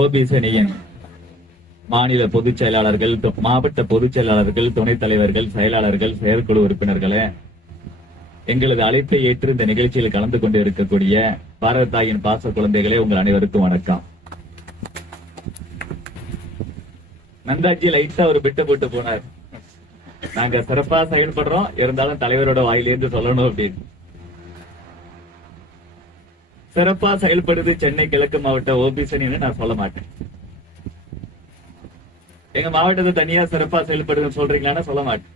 OPS அணியின் மாநில பொதுச் செயலாளர்கள், மாவட்ட பொதுச் செயலாளர்கள், துணைத் தலைவர்கள், செயலாளர்கள், செயற்குழு உறுப்பினர்களே, எங்களது அழைப்பை ஏற்று இந்த நிகழ்ச்சியில் கலந்து கொண்டு இருக்கக்கூடிய பாரத தாயின் பாச குழந்தைகளே, உங்கள் அனைவருக்கும் வணக்கம். நந்தாஜி லைட்டா ஒரு பிட்ட போட்டு போனார். நாங்க சிறப்பா செயல்படுறோம், இருந்தாலும் தலைவரோட வாயிலிருந்து சொல்லணும் அப்படின்னு. சிறப்பா செயல்படுது சென்னை கிழக்கு மாவட்ட ஓபிஎஸ் அணின்னு நான் சொல்ல மாட்டேன். எங்க மாவட்டத்தை தனியா சிறப்பா செயல்படுதுன்னு சொல்றீங்களான்னு சொல்ல மாட்டேன்.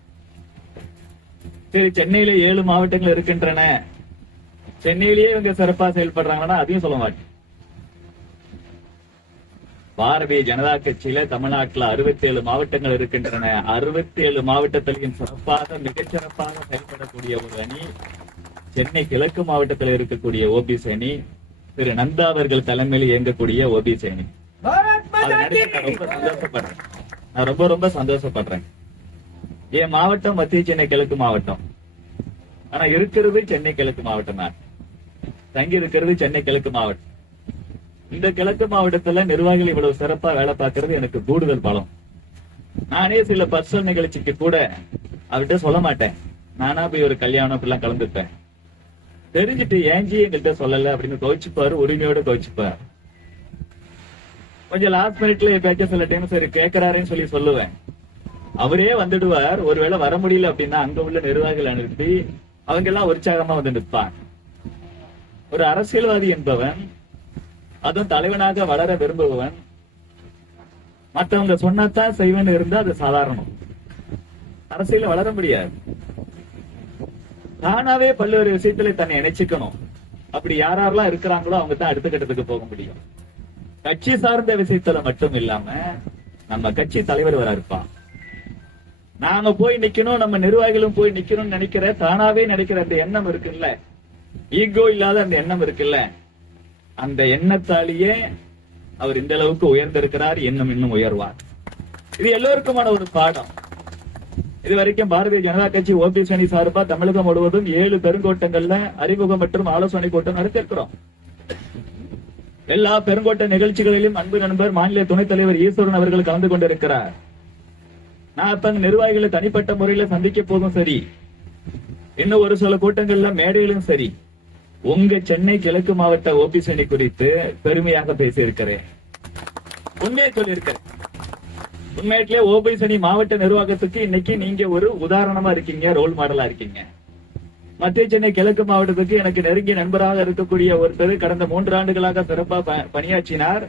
சரி, சென்னையில 7 மாவட்டங்கள் இருக்கின்றன, சென்னையிலேயே இவங்க சிறப்பா செயல்படுறாங்கன்னா அதையும் சொல்ல மாட்டேன். பாரதிய ஜனதா கட்சியில தமிழ்நாட்டில் 67 மாவட்டங்கள் இருக்கின்றன. 67 மாவட்டத்திலையும் சிறப்பாக மிகச்சிறப்பாக செயல்படக்கூடிய ஒரு அணி சென்னை கிழக்கு மாவட்டத்தில் இருக்கக்கூடிய ஓபிஎஸ் அணி, திரு நந்தா அவர்கள் தலைமையில் இயங்கக்கூடிய ஓபிஎஸ் அணி. நான் ரொம்ப சந்தோஷப்படுறேன். என் மாவட்டம் மத்திய சென்னை கிழக்கு மாவட்டம், ஆனா இருக்கிறது சென்னை கிழக்கு மாவட்டம் தான். தங்கி இருக்கிறது சென்னை கிழக்கு மாவட்டம். இந்த கிழக்கு மாவட்டத்துல நிர்வாகிகள் இவ்வளவு சிறப்பா வேலை பார்க்கறது எனக்கு கூடுதல் பலம். நானே சில பர்சனல் நிகழ்ச்சிக்கு கூட அவர்கிட்ட சொல்ல மாட்டேன். நானா போய் ஒரு கல்யாணம் அப்படிலாம் கலந்துப்பேன். தெரிஞ்சுட்டு ஏஞ்சி எங்கள்கிட்ட சொல்லல அப்படின்னு கவச்சுப்பாரு, உரிமையோட கவச்சுப்பாரு. கொஞ்சம் லாஸ்ட் மினிட்ல எப்பயாச்சும் சில டைம் சரி கேட்கிறாருன்னு சொல்லி சொல்லுவேன். அவரே வந்துடுவார். ஒருவேளை வர முடியல அப்படின்னா அங்க உள்ள நிர்வாகிகள் அனுப்பி அவங்க எல்லாம் உற்சாகமா வந்து நிற்பான். ஒரு அரசியல்வாதி என்பவன், அதுவும் தலைவனாக வளர விரும்புபவன், மற்றவங்க சொன்னாதான் செய்வேன்னு இருந்தா அது சாதாரணம். அரசியல வளர முடியாது. தானாவே பல்வேறு விஷயத்துல தன்னை இணைச்சிக்கணும். அப்படி யாரெல்லாம் இருக்கிறாங்களோ அவங்க தான் அடுத்த கட்டத்துக்கு போக முடியும். கட்சி சார்ந்த விஷயத்துல மட்டும் இல்லாம நம்ம கட்சி தலைவர் வர இருப்பான். நாம போய் நிக்கணும், நம்ம நிர்வாகிகளும் போய் நிக்கணும்னு நினைக்கிற, தானாவே நினைக்கிற அந்த எண்ணம் இருக்குல்ல, ஈகோ இல்லாத அந்த எண்ணம் இருக்குல்ல, அந்த எண்ணத்தாலேயே அவர் இந்த அளவுக்கு உயர்ந்திருக்கிறார். இன்னும் உயர்வார். இது எல்லோருக்குமான ஒரு பாடம். இது வரைக்கும் பாரதிய ஜனதா கட்சி ஓபிஎஸ் அணி சார்பா தமிழகம் முழுவதும் 7 பெருங்கோட்டங்கள்ல அறிமுகம் மற்றும் ஆலோசனை கூட்டம் நடத்திருக்கிறோம். எல்லா பெருங்கோட்ட நிகழ்ச்சிகளிலும் அன்பு நண்பர் மாநில துணைத் தலைவர் ஈஸ்வரன் அவர்கள் கலந்து கொண்டிருக்கிறார். நான் இப்ப நிர்வாகிகளை தனிப்பட்ட முறையில சந்திக்க போதும் சரி, இன்னும் ஒரு சில கூட்டங்கள்ல மேடையிலும் சரி, உங்க சென்னை கிழக்கு மாவட்ட ஓபிஎஸ் அணி குறித்து பெருமையாக பேசியிருக்கிறேன். உண்மையை சொல்லியிருக்கிறேன். உண்மையிலே ஓபிஎஸ் அணி மாவட்ட நிர்வாகத்துக்கு இன்னைக்கு நீங்க ஒரு உதாரணமா இருக்கீங்க, ரோல் மாடலா இருக்கீங்க. மத்திய சென்னை கிழக்கு மாவட்டத்துக்கு எனக்கு நெருங்கிய நண்பராக இருக்கக்கூடிய ஒருத்தர் கடந்த 3 ஆண்டுகளாக சிறப்பா பணியாற்றினார்.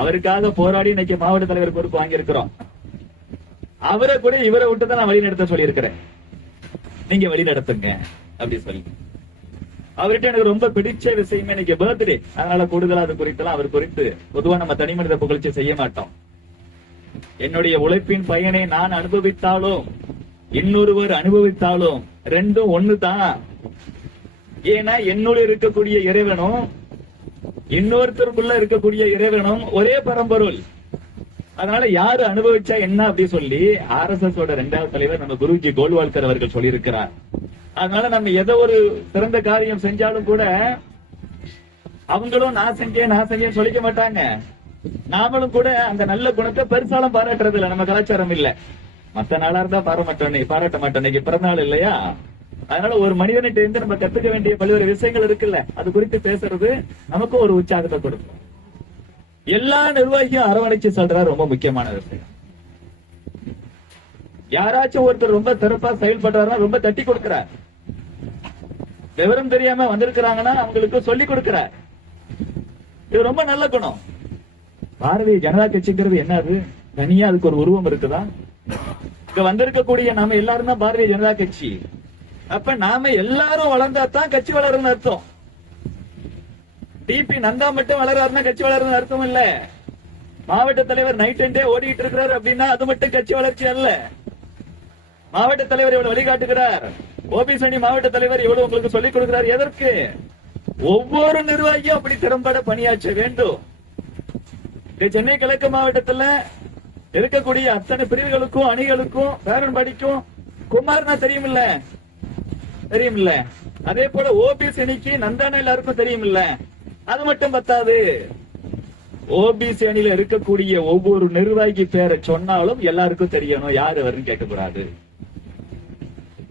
அவருக்காக போராடி இன்னைக்கு மாவட்ட தலைவர் பொறுப்பு வாங்கியிருக்கிறோம். அவரை கூட இவரை விட்டுதான் நான் வழிநடத்த சொல்லியிருக்கிறேன். நீங்க வழிநடத்துங்க அப்படி சொல்லி. அவர்கிட்ட எனக்கு ரொம்ப பிடிச்ச விஷயம், இன்னைக்கு பர்த்டே, அதனால கூடுதலா அது குறித்தெல்லாம் அவர் குறித்து பொதுவா நம்ம தனி மனித புகழ்ச்சி செய்ய மாட்டோம். என்னுடைய உழைப்பின் பயனை நான் அனுபவித்தாலும் இன்னொருவர் அனுபவித்தாலும் ரெண்டும் ஒண்ணுதான். ஏன்னா என்னோட இருக்கக்கூடிய இறைவனும் இன்னொருத்தருக்குள்ள இருக்கக்கூடிய இறைவனும் ஒரே பரம்பொருள். அதனால யாரு அனுபவிச்சா என்ன அப்படி சொல்லி RSS ஓட 2வது தலைவர் நம்ம குருஜி கோல்வால்கர் அவர்கள் சொல்லியிருக்கிறார். அதனால நம்ம எதை ஒரு சிறந்த காரியம் செஞ்சாலும் கூட அவங்களும் நான் செஞ்சேன்னு சொல்லிக்க மாட்டாங்க. நாமளும் கூட அந்த நல்ல குணத்தை பெருசாலும் பாராட்டுறது இல்ல. நம்ம கலாச்சாரம் இல்ல. மத்த நாளா இருந்தா பாராட்ட மாட்டோம். இன்னைக்கு பிறந்தநாள் இல்லையா? அதனால ஒரு மனிதனிட்ட இருந்து நம்ம கத்துக்க வேண்டிய பல்வேறு விஷயங்கள் இருக்குல்ல, அது குறித்து பேசுறது நமக்கும் ஒரு உற்சாகத்தை கொடுக்கும். எல்லா நிர்வாகியும் அரவணைச்சு சொல்றாரு, ரொம்ப முக்கியமான விஷயம். யாராச்சும் ஒருத்தர் ரொம்ப சிறப்பா செயல்படுறாருன்னா ரொம்ப தட்டி கொடுக்கிறார். விவரம் தெரியாம வந்திருக்கிறாங்கன்னா அவங்களுக்கு சொல்லி கொடுக்கிறார். இது ரொம்ப நல்ல குணம். பாரதிய ஜனதா கட்சிங்கிறது என்னது? தனியா அதுக்கு ஒரு உருவம் இருக்குதா? இங்க வந்திருக்கக்கூடிய நாம எல்லாரும் தான் பாரதிய ஜனதா கட்சி. அப்ப நாம எல்லாரும் வளர்ந்தா தான் கட்சி வளரும்னு அர்த்தம். டிபி நந்தா மட்டும் வளராருன்னா கட்சி வளரும்னு அர்த்தம் இல்ல. மாவட்ட தலைவர் நைட் அண்ட் டே ஓடிட்டு இருக்கிறார் அப்படின்னா அது மட்டும் கட்சி வளர்ச்சி அல்ல. மாவட்ட தலைவர் இவ்வளவு வழிகாட்டுகிறார், ஓபிஎஸ் அணி மாவட்ட தலைவர் இவ்வளவு உங்களுக்கு சொல்லிக் கொடுக்கிறார். எதற்கு? ஒவ்வொரு நிர்வாகியும் அப்படி திறம்பட பணியாற்ற வேண்டும். சென்னை கிழக்கு மாவட்டத்துல இருக்கக்கூடிய அத்தனை பிரிவுகளுக்கும் அணிகளுக்கும் பேரன்படிக்கும் குமார்னா தெரியுமில்ல. அதே போல ஓபிஎஸ் அணிக்கு நந்தானா எல்லாருக்கும் தெரியுமில்ல. அது மட்டும் பத்தாது, ஓபிசி அணியில இருக்கக்கூடிய ஒவ்வொரு நிர்வாகி பேரை சொன்னாலும் எல்லாருக்கும் தெரியணும், யாரு அவருன்னு கேட்கக்கூடாது.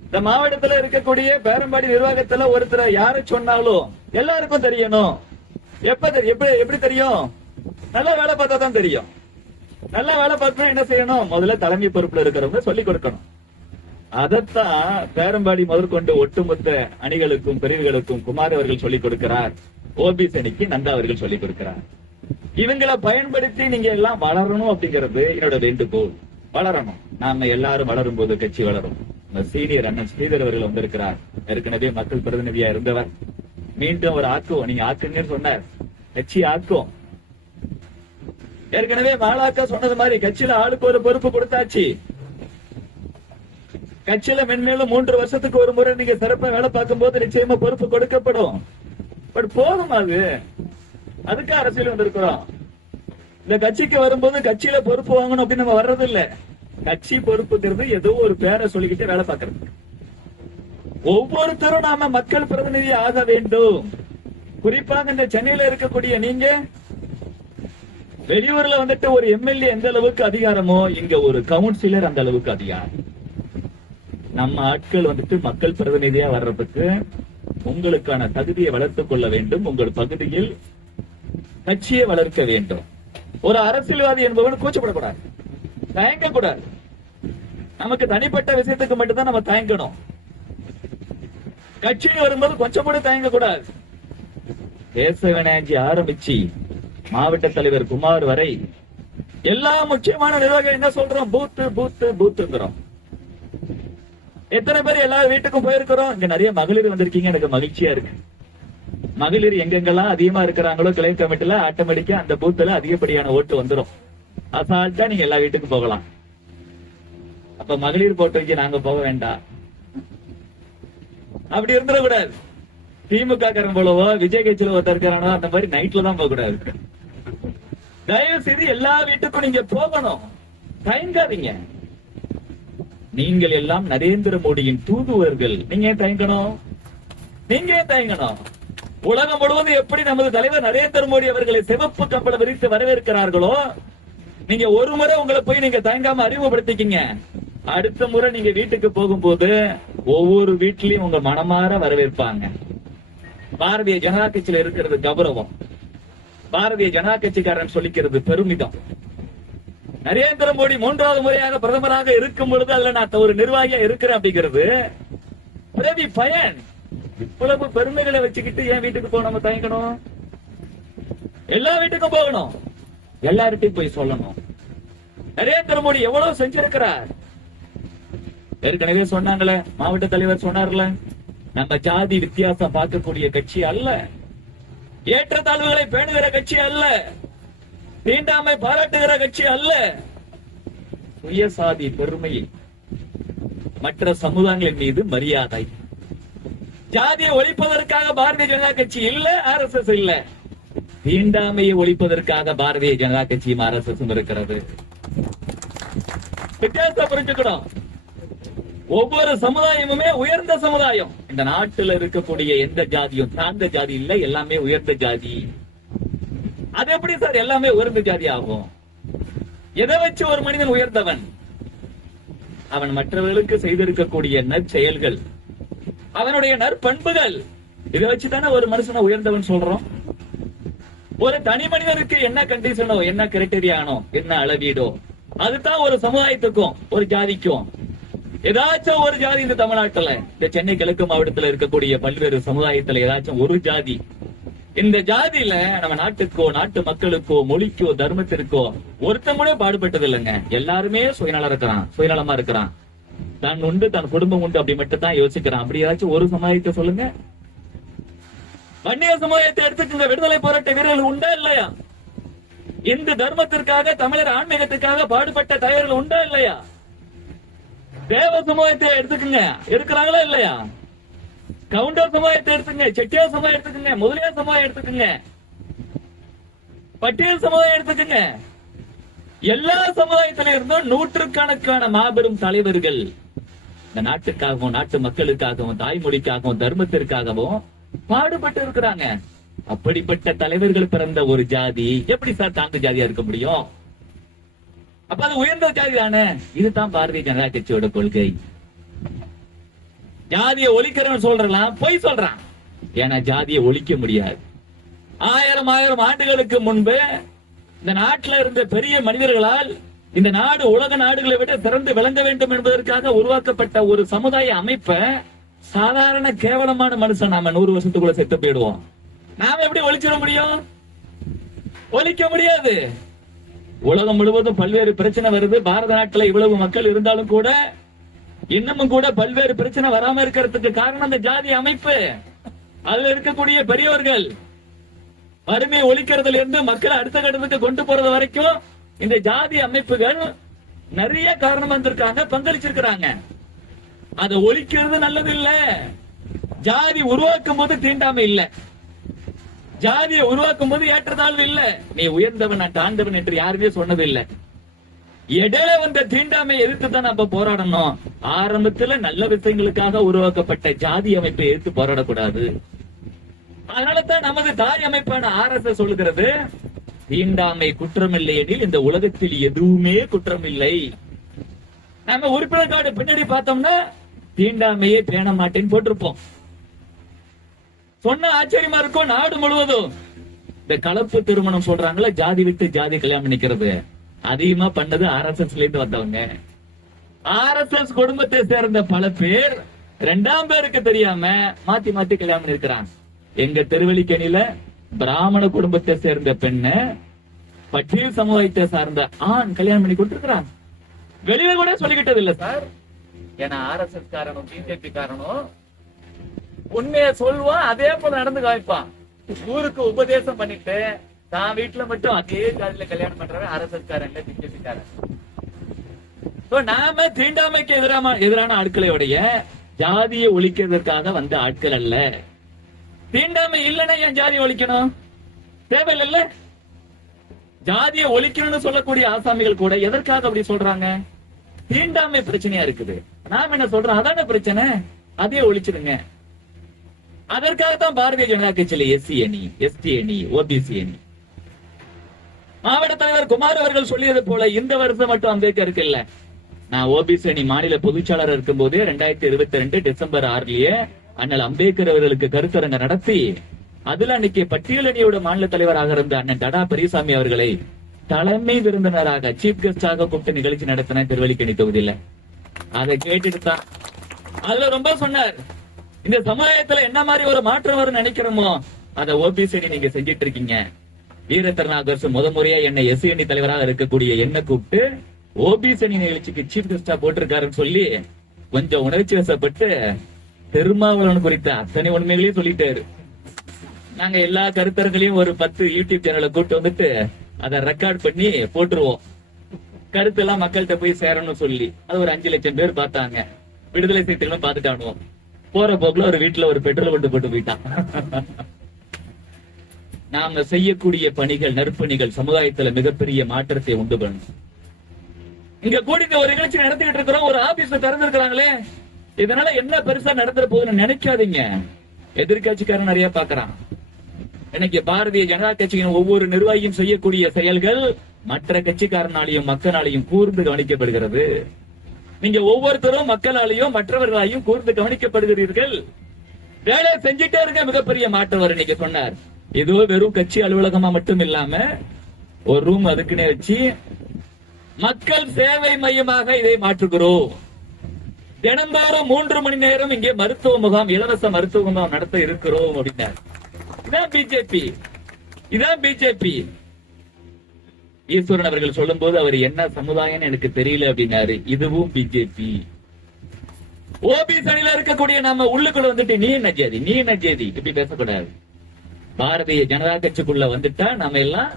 இந்த மாவட்டத்துல இருக்கக்கூடிய பேரம்பாடி நிர்வாகத்துல ஒருத்தர் யாரை சொன்னாலும் எல்லாருக்கும் தெரியணும். எப்படி தெரியும்? நல்ல வேலை பார்த்தா தான் தெரியும். நல்ல வேலை பார்த்தா என்ன செய்யணும்? முதல்ல தலைமை பொறுப்புல இருக்கிறவங்க சொல்லிக் கொடுக்கணும். அதத்தான் பேரம்பாடி முதற்கொண்டு ஒட்டுமொத்த அணிகளுக்கும் பிரிவுகளுக்கும் குமார் அவர்கள் சொல்லிக் கொடுக்கிறார். ஓபிசி அணிக்கு நந்தா அவர்கள் சொல்லிக் கொடுக்கிறார். இவங்களை பயன்படுத்தி நீங்க எல்லாம் வளரணும் அப்படிங்கிறது என்னோட வேண்டுகோள். வளரணும். நாம எல்லாரும் வளரும் போது கட்சி வளரும். சீனியர் அண்ணன் ஸ்ரீதர் அவர்கள் வந்திருக்கிறார். ஏற்கனவே மக்கள் பிரதிநிதியா இருந்தவர். மீண்டும் ஒரு ஆக்குவோம். நீங்க ஆக்குங்கன்னு சொன்னார். கட்சி ஆக்கும். ஏற்கனவே மாலாக்கா சொன்னது மாதிரி கட்சியில ஆளுக்கு ஒரு பொறுப்பு கொடுத்தாச்சு. கட்சியில மென்மேலும் 3 வருஷத்துக்கு ஒரு முறை நீங்க சிறப்பா வேலை பார்க்கும் போது நிச்சயமா பொறுப்பு கொடுக்கப்படும். பட் போதும், அதுக்கு அரசியல் வந்திருக்கிறோம். இந்த கட்சிக்கு வரும்போது கட்சியில பொறுப்பு வாங்கணும் அப்படின்னு நம்ம வர்றது இல்ல. கட்சி பொறுப்புங்கிறது ஏதோ ஒரு பேரை சொல்லிக்கிட்டு வேலை பார்க்கறது. ஒவ்வொருத்தரும் நாம மக்கள் பிரதிநிதி ஆக வேண்டும். குறிப்பாக இந்த சென்னையில இருக்கக்கூடிய நீங்க வெளியூர்ல வந்துட்டு ஒரு எம்எல்ஏ எந்த அளவுக்கு அதிகாரமோ இங்க ஒரு கவுன்சிலர் அந்த அளவுக்கு அதிகாரம். நம்ம ஆட்கள் வந்துட்டு மக்கள் பிரதிநிதியா வர்றதுக்கு உங்களுக்கான தகுதியை வளர்த்துக் கொள்ள வேண்டும். உங்கள் பகுதியில் கட்சியை வளர்க்க வேண்டும். ஒரு அரசியல்வாதி என்பவன் கூச்சப்படக்கூடாது, தயங்க கூடாது. நமக்கு தனிப்பட்ட விஷயத்துக்கு மட்டும்தான் நம்ம தயங்கணும். கட்சியில் வரும்போது கொஞ்சம் கூட தயங்க கூடாது. கேசவனாஜி ஆரம்பிச்சு மாவட்ட தலைவர் குமார் வரை எல்லா முக்கியமான நிர்வாகிகள் என்ன சொல்றோம்? பூத்து பூத்து பூத்துங்கிறோம். எத்தனை பேர் எல்லா வீட்டுக்கும் போயிருக்கிறோம். இங்க நிறைய மகளிர் வந்திருக்கீங்க, எனக்கு மகிழ்ச்சியா இருக்கு. மகளிர் எங்கெங்கெல்லாம் அதிகமா இருக்கிறாங்களோ கிளை கமிட்டில ஆட்டோமேட்டிக்கா அந்த பூத்துல அதிகப்படியான ஓட்டு வந்துடும். அசால்ட்டா நீங்க எல்லா வீட்டுக்கும் போகலாம். அப்ப மகளிர் போட்டு வைக்க நாங்க போக வேண்டாம், அப்படி இருந்துடக்கூடாது. திமுக காரன் போலவோ விஜய் கட்சியில ஒருத்தர் இருக்கிறானோ அந்த மாதிரி நைட்ல தான் போக கூடாது. தயவு செய்து எல்லா வீட்டுக்கும் நீங்க போகணும், தயங்காதீங்க. நீங்கள் எல்லாம் நரேந்திர மோடியின் தூதுவர்கள். நீங்க ஏன் தயங்கணும்? நீங்க ஏன் தயங்கணும்? உலகம் முழுவதும் எப்படி நமது தலைவர் நரேந்திர மோடி அவர்களை சிவப்பு கம்பளம் விரித்து வரவேற்கிறார்களோ, நீங்க ஒரு முறை உங்களை போய் நீங்க தயங்காம அறிமுகப்படுத்திக்கிங்க. அடுத்த முறை நீங்க வீட்டுக்கு போகும்போது ஒவ்வொரு வீட்லயும் உங்க மனமாற வரவேற்பாங்க. பாரதிய ஜனதா கட்சியில இருக்கிறது கௌரவம். பாரதிய ஜனதா கட்சிக்காரன் சொல்லிக்கிறது பெருமிதம். நரேந்திர மோடி 3வது முறையாக பிரதமராக இருக்கும் பொழுது அதுல நான் ஒரு நிர்வாகியா இருக்கிறேன் அப்படிங்கிறது பிறவி பயன். இவ்வளவு பெருமைகளை வச்சுக்கிட்டு என் வீட்டுக்கு போக நம்ம தயங்கணும்? எல்லா வீட்டுக்கும் போகணும், எல்லார்ட்டையும் போய் சொல்லணும் நரேந்திர மோடி எவ்வளவு செஞ்சிருக்கிறார். ஏற்கனவே சொன்னாங்களே, மாவட்ட தலைவர் சொன்னார்ல, நம்ம ஜாதி வித்தியாசம் பார்க்கக்கூடிய கட்சி அல்ல, ஏற்றத்தாழ்வுகளை பேணுகிற கட்சி அல்ல, தீண்டாமை பாராட்டுகிற கட்சி அல்ல. சுயசாதி பெருமை, மற்ற சமுதாயங்களின் மீது மரியாதை. ஜாதியை ஒழிப்பதற்காக பாரதிய ஜனதா கட்சி இல்ல, ஆர்எஸ்எஸ் இல்ல. தீண்டாமையை ஒழிப்பதற்காக பாரதிய ஜனதா கட்சியும் ஆர்எஸ்எஸ் இருக்கிறது. வித்தியாசம் புரிஞ்சுக்கணும். ஒவ்வொரு சமுதாயமுமே உயர்ந்த சமுதாயம். இந்த நாட்டில் இருக்கக்கூடிய எந்த ஜாதியும் தாழ்ந்த ஜாதி இல்ல, எல்லாமே உயர்ந்த ஜாதி. அது எப்படி சார் எல்லாமே உயர்ந்த ஜாதி ஆகும்? எதை வச்சு ஒரு மனிதன் உயர்ந்தவன்? அவன் மற்றவர்களுக்கு செய்திருக்கக்கூடிய நற்செயல்கள், அவனுடைய நற்பண்புகள். இதை வச்சுதானே ஒரு மனுஷனை உயர்ந்தவன் சொல்றோம். ஒரு தனி மனிதனுக்கு என்ன கண்டிஷனோ, என்ன கிரைட்டீரியானோ, என்ன அளவீடோ, அதுதான் ஒரு சமுதாயத்துக்கும் ஒரு ஜாதிக்கும். ஏதாச்சும் ஒரு ஜாதி இந்த தமிழ்நாட்டுல, இந்த சென்னை கிழக்கு மாவட்டத்தில் இருக்கக்கூடிய பல்வேறு சமுதாயத்துல ஏதாச்சும் ஒரு ஜாதி, இந்த ஜாதியில நம்ம நாட்டுக்கோ, நாட்டு மக்களுக்கோ, மொழிக்கோ, தர்மத்திற்கோ ஒருத்தவங்களே பாடுபட்டது இல்லைங்க. எல்லாருமே சுயநலமா இருக்கிறான். தான் உண்டு, தன் குடும்பம் உண்டு, அப்படி மட்டும் தான் யோசிக்கிறான். அப்படி ஏதாச்சும் ஒரு சமுதாயத்தை சொல்லுங்க. வன்னிய சமுதாயத்தை எடுத்துக்கங்க. விடுதலை போராட்ட வீரர்கள் உண்டா இல்லையா? இந்து தர்மத்திற்காக, தமிழர் ஆன்மீகத்துக்காக பாடுபட்ட தலைவர்கள் உண்டா இல்லையா? தேவ சமுதாயத்தை எடுத்துக்கங்க, இருக்கிறாங்களா இல்லையா? கவுண்டர் சமுதாயத்தை எடுத்துங்க, செட்டியார் சமுதாயம் எடுத்துக்கங்க, முதலியார் சமுதாயம் எடுத்துக்கங்க, பட்டியல் சமுதாயம் எடுத்துக்கங்க. எல்லா சமுதாயத்தில இருந்தும் நூற்றுக்கணக்கான மாபெரும் தலைவர்கள் இந்த நாட்டுக்காகவும், நாட்டு மக்களுக்காகவும், தாய்மொழிக்காகவும், தர்மத்திற்காகவும் பாடுபட்டு இருக்கிறாங்க. அப்படிப்பட்ட தலைவர்கள் பிறந்த ஒரு ஜாதி எப்படி சார் தாழ்ந்த ஜாதியா இருக்க முடியும்? அப்ப அது உயர்ந்த ஜாதி தானே. இதுதான் பாரதிய ஜனதா கட்சியோட கொள்கை. ஜாதியை ஒழிக்கிறவன் சொல்றான், பொய் சொல்றான். ஏன்னா ஜாதியை ஒழிக்க முடியாது. ஆயிரம் ஆண்டுகளுக்கு முன்பு இந்த நாட்டில் இருந்த பெரிய மனிதர்களால் இந்த நாடு உலக நாடுகளை விட சிறந்து விளங்க வேண்டும் என்பதற்காக உருவாக்கப்பட்ட ஒரு சமுதாய அமைப்பை சாதாரண கேவலமான மனுஷன் நாம 100 வருஷத்துக்குள்ள செத்து போயிடுவோம். நாம எப்படி ஒழிச்சிட முடியும்? ஒழிக்க முடியாது. உலகம் முழுவதும் பல்வேறு பிரச்சனை வருது. பாரத நாட்டில் இவ்வளவு மக்கள் இருந்தாலும் கூட இன்னமும் கூட பல்வேறு பிரச்சனை வராம இருக்கிறதுக்கு காரணம் அந்த ஜாதி அமைப்பு. அதுல இருக்கக்கூடிய பெரியவர்கள் வறுமையை ஒழிக்கிறதுல இருந்து மக்களை அடுத்த கட்டத்துக்கு கொண்டு போறது வரைக்கும் இந்த ஜாதி அமைப்புகள் நிறைய காரணம் வந்திருக்காங்க, பங்களிச்சிருக்கிறாங்க. அதை ஒழிக்கிறது நல்லது இல்ல. ஜாதி உருவாக்கும் போது தீண்டாமை இல்ல, ஜாதியை உருவாக்கும் போது ஏற்றத்தாழ்வு இல்ல. நீ உயர்ந்தவன் நான் தாழ்ந்தவன் என்று யாருமே சொன்னது இல்ல. இடையில வந்த தீண்டாமை எதிர்த்து தான் நம்ம போராடணும். ஆரம்பத்துல நல்ல விஷயங்களுக்காக உருவாக்கப்பட்ட ஜாதி அமைப்பை எதிர்த்து போராடக்கூடாது. அதனால தான் நமது தாய் அமைப்பான RSS சொல்லுகிறது, தீண்டாமை குற்றம் இல்லை எனில் இந்த உலகத்தில் எதுவுமே குற்றம் இல்லை. நம்ம உறுப்பினர் கார்டு பின்னாடி பார்த்தோம்னா தீண்டாமையே பேண மாட்டேன்னு போட்டிருப்போம். சொன்ன ஆச்சரியமா இருக்கும். நாடு முழுவதும் இந்த கலப்பு திருமணம் சொல்றாங்களா, ஜாதி விட்டு ஜாதி கல்யாணம் பண்ணிக்கிறது அதிகமா பண்ணது RSSல இருந்து வந்தவங்க. RSS குடும்பத்தை சேர்ந்த பல பேர் 2ஆம் பேருக்கு தெரியாம மாத்தி மாத்தி கல்யாணம் பண்ணிருக்கிறாங்க. எங்க திருவல்லிக்கேணியில பிராமண குடும்பத்தை சேர்ந்த பெண்ணை பட்டியல் சமுதாயத்தை சார்ந்த ஆண் கல்யாணம் பண்ணி கொடுத்திருக்கிறாங்க. வெளியில கூட சொல்லிக்கிட்டது இல்ல சார். ஏன்னா RSS காரனும் BJP காரனும் உண்மையை சொல்லுவான், அதே போல நடந்து காய்ப்பான். ஊருக்கு உபதேசம் பண்ணிட்டு தான் வீட்டுல மட்டும் அதே ஜாதியில கல்யாணம் பண்றவன் RSS காரன், BJP காரன். நாம தீண்டாமைக்கு எதிரான ஆட்களையுடைய ஜாதியை ஒழிக்கிறதுக்காக வந்த ஆட்கள் அல்ல. தீண்டாமை இல்லைன்னா ஏன் ஜாதி ஒழிக்கணும்? தேவையில்ல. ஜாதியை ஒழிக்கணும்னு சொல்லக்கூடிய ஆசாமிகள் கூட எதற்காக அப்படி சொல்றாங்க? தீண்டாமை பிரச்சனையா இருக்குது. நாம என்ன சொல்றோம்? அதான பிரச்சனை, அதே ஒழிச்சிடுங்க. அதற்காகத்தான் பாரதிய ஜனதா கட்சியில SC அணி, ST அணி, OBC அணி. மாவட்ட தலைவர் குமார் அவர்கள் சொல்லியது போல இந்த வருஷம் மட்டும் அம்பேத்கருக்கு இல்ல. நான் OBC அணி மாநில பொதுச்சாளர் இருக்கும் போதே 2022 டிசம்பர் 6லயே அண்ணல் அம்பேத்கர் அவர்களுக்கு கருத்தரங்க நடத்தி அதுல அன்னைக்கு பட்டியல் அணியோட மாநில தலைவராக இருந்த அண்ணன் தடா பெரியசாமி அவர்களை தலைமை விருந்தினராக சீஃப் கெஸ்டாக கூப்பிட்டு நிகழ்ச்சி நடத்தின திருவல்லிக்கேணி தொகுதியில. அதை கேட்டுட்டு தான் அதுல ரொம்ப சொன்னார், இந்த சமுதாயத்துல என்ன மாதிரி ஒரு மாற்றம் வரும் நினைக்கிறோமோ அதை OBC அணி நீங்க செஞ்சிட்டு இருக்கீங்க. வீரத்திருநாகரசு முறையா என்னை SC அணி தலைவராக இருக்கக்கூடிய என்ன கூப்பிட்டு OBC அணி நிகழ்ச்சிக்கு சீஃப் கெஸ்டா போட்டிருக்காருன்னு சொல்லி கொஞ்சம் உணர்ச்சி வசப்பட்டு திருமாவளவன் குறித்த அத்தனை உண்மைகளையும் சொல்லிட்டாரு. நாங்க எல்லா கருத்தரங்களையும் ஒரு 10 யூடியூப் சேனலை கூட்டு வந்துட்டு அதை ரெக்கார்ட் பண்ணி போட்டுருவோம். கருத்து எல்லாம் மக்கள்கிட்ட போய் சேரணும்னு சொல்லி அது ஒரு 5 லட்சம் பேர் பார்த்தாங்க. விடுதலை சீட்டுகளும் பார்த்துட்டானுவோம். போற போக்குல ஒரு வீட்டுல ஒரு பெட்ரோல் கொண்டு போட்டு போயிட்டான். நாம செய்யக்கூடிய பணிகள், நற்பணிகள் சமுதாயத்துல மிகப்பெரிய மாற்றத்தை உண்டு பண்ணும். இங்க கூடிய ஒரு நிகழ்ச்சி நடத்திக்கிட்டு இருக்கிறோம், ஒரு ஆபீஸ் திறந்திருக்கிறாங்களே, இதனால என்ன பெருசா நடந்துற போகுதுன்னு நினைக்காதீங்க. எதிர்கட்சிக்காரன் நிறைய பாக்குறான். இன்னைக்கு பாரதிய ஜனதா கட்சியின் ஒவ்வொரு நிர்வாகியும் செய்யக்கூடிய செயல்கள் மற்ற கட்சிக்காரனாலையும் மக்களாலையும் கூர்ந்து கவனிக்கப்படுகிறது. நீங்க ஒவ்வொருத்தரும் மக்களாலையும் மற்றவர்களாலையும் கூர்ந்து கவனிக்கப்படுகிறீர்கள். வேலை செஞ்சுட்டே இருக்க, மிகப்பெரிய மாற்றம் வரும். நீங்க சொன்னார், ஏதோ வெறும் கட்சி அலுவலகமா மட்டும் இல்லாம ஒரு ரூம் அதுக்குன்னே வச்சு மக்கள் சேவை மையமாக இதை மாற்றுகிறோம். தினந்தோறும் 3 மணி நேரம் இங்கே மருத்துவ முகாம், இலவச மருத்துவ முகாம் நடத்த இருக்கிறோம் அப்படின்னார். இதான் பிஜேபி, இதான் பிஜேபி. ஈஸ்வரன் அவர்கள் சொல்லும் போது அவர் என்ன சமுதாயம் எனக்கு தெரியல அப்படின்னாரு. இதுவும் பிஜேபி. OBC அணியில இருக்கக்கூடிய நாம உள்ளுக்குள்ள வந்துட்டு நீ என்ன ஜாதி, நீ என்ன ஜாதி இப்படி பேசக்கூடாது. பாரதிய ஜனதா கட்சிக்குள்ள வந்துட்டா நாம எல்லாம்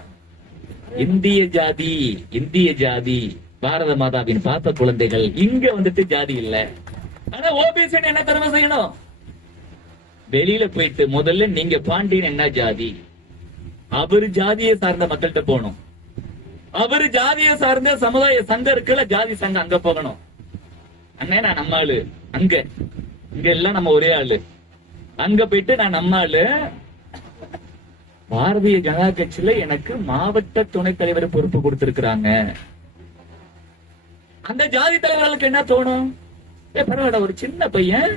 இந்திய ஜாதி, இந்திய ஜாதி, பாரத மாதாவின் பாத்த குழந்தைகள். இங்க வந்துட்டு ஜாதி இல்ல. ஆனா OBC என்ன திறமை செய்யணும்? வெளியில போயிட்டு முதல்ல நீங்க பாண்டியன் என்ன ஜாதி, அவரு ஜாதியை சார்ந்த மக்கள்கிட்ட போகணும். அவரு ஜாதியை சார்ந்த சமுதாய சங்கம் இருக்குல்ல, ஜாதி சங்கம், அங்க போகணும். அண்ணே நான் நம்ம ஆளு, அங்க இங்க எல்லாம் நம்ம ஒரே ஆளு. அங்க போயிட்டு நான் நம்ம ஆளு, பாரதிய ஜனதா கட்சியில எனக்கு மாவட்ட துணைத் தலைவர் பொறுப்பு கொடுத்திருக்கிறாங்க. அந்த ஜாதி தலைவர்களுக்கு என்ன தோணும்? பரவாயில்ல, ஒரு சின்ன பையன்